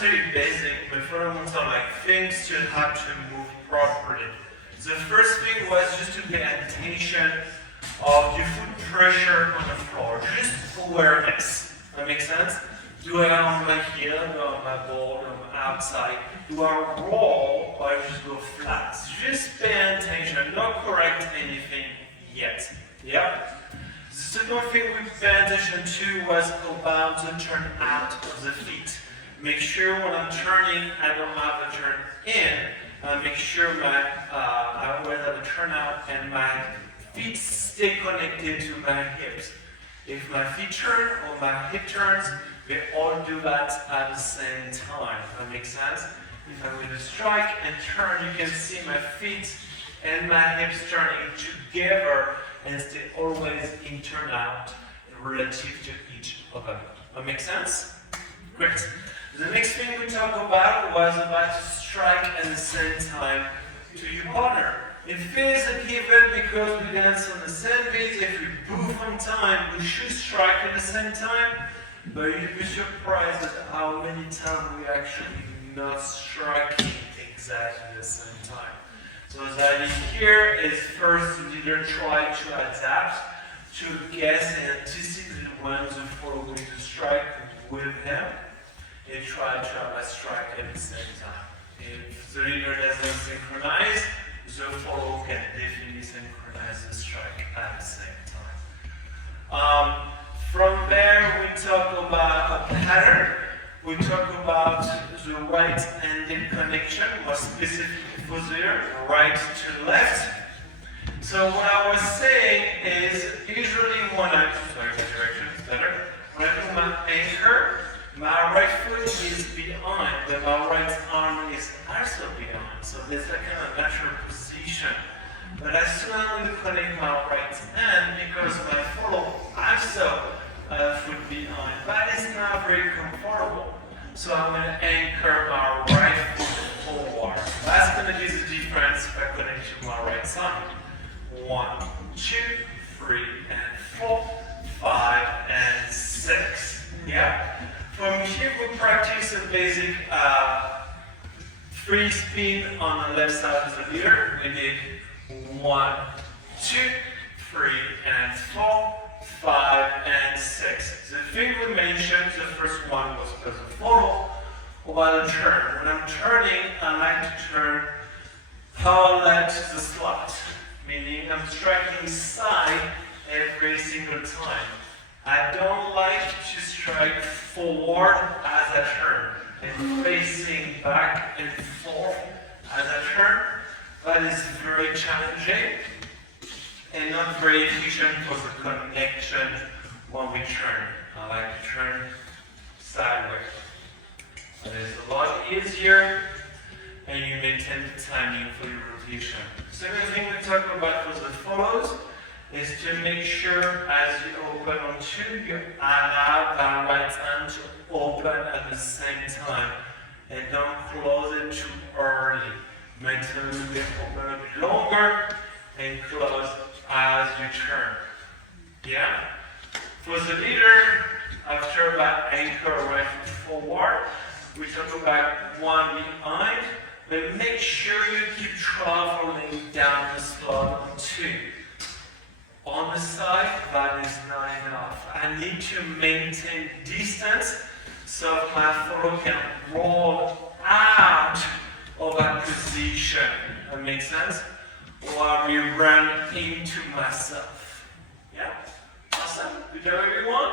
say basic, but fundamental like things to have to move properly. The first thing was just to pay attention of your foot pressure on the floor, just awareness. That makes sense? Do I on my heel, do I on my ball, do I on my outside? Do I roll or I just go flat? Just pay attention, not correct anything yet. Yeah? The second thing we paid attention to was about the turn out of the feet. Make sure when I'm turning, I don't have a turn in. Make sure I always have a turn out and my feet stay connected to my hips. If my feet turn or my hip turns, they all do that at the same time. That makes sense? If I'm going to strike and turn, you can see my feet and my hips turning together and stay always in turn out relative to each other. That makes sense? Great. The next thing we talked about was about to strike at the same time to your partner. It feels a given because we dance on the same beat. If we move on time, we should strike at the same time. But you'd be surprised at how many times we actually not striking exactly the same time. So the idea here is first the leader try to adapt to guess and anticipate when the follower going to strike with him. They try to have a strike at the same time. If the leader doesn't synchronize, the follower can definitely synchronize the strike at the same time. From there, we talk about a pattern. We talk about the right-handed connection, more specifically for the right to left. So what I was saying is, usually when I, sorry, the direction is better. When I do my anchor, my right foot is behind, but my right arm is also behind. So there's a kind of natural position. But as soon as I connect my right hand, because my follow also foot behind, that is not very comfortable. So I'm going to anchor my right foot forward. That's going to be the difference if I connect to my right side. 1, 2, 3, and 4, 5, and 6. Yeah? From here we practice a basic free spin on the left side of the leader. We did 1, 2, 3, and 4, 5, and 6. The thing we mentioned, the first one was as a follow while I turn. When I'm turning, I like to turn parallel to the slot, meaning I'm striking side every single time. I don't like to strike forward as I turn and facing back and forth as I turn. That is very challenging and not very efficient for the connection when we turn. I like to turn sideways. That is a lot easier and you maintain the timing for your rotation. Second thing we talk about for the follows is to make sure as you open on 2, you allow that right hand to open at the same time and don't close it too early. Make sure you open a bit longer and close as you turn. Yeah? For the leader, after that anchor right foot forward, we talk about 1 behind, but make sure you keep traveling down the slot on 2. On the side, that is not enough. I need to maintain distance so my follower can roll out of that position. That makes sense? While we run into myself. Yeah? Awesome. Good job, everyone.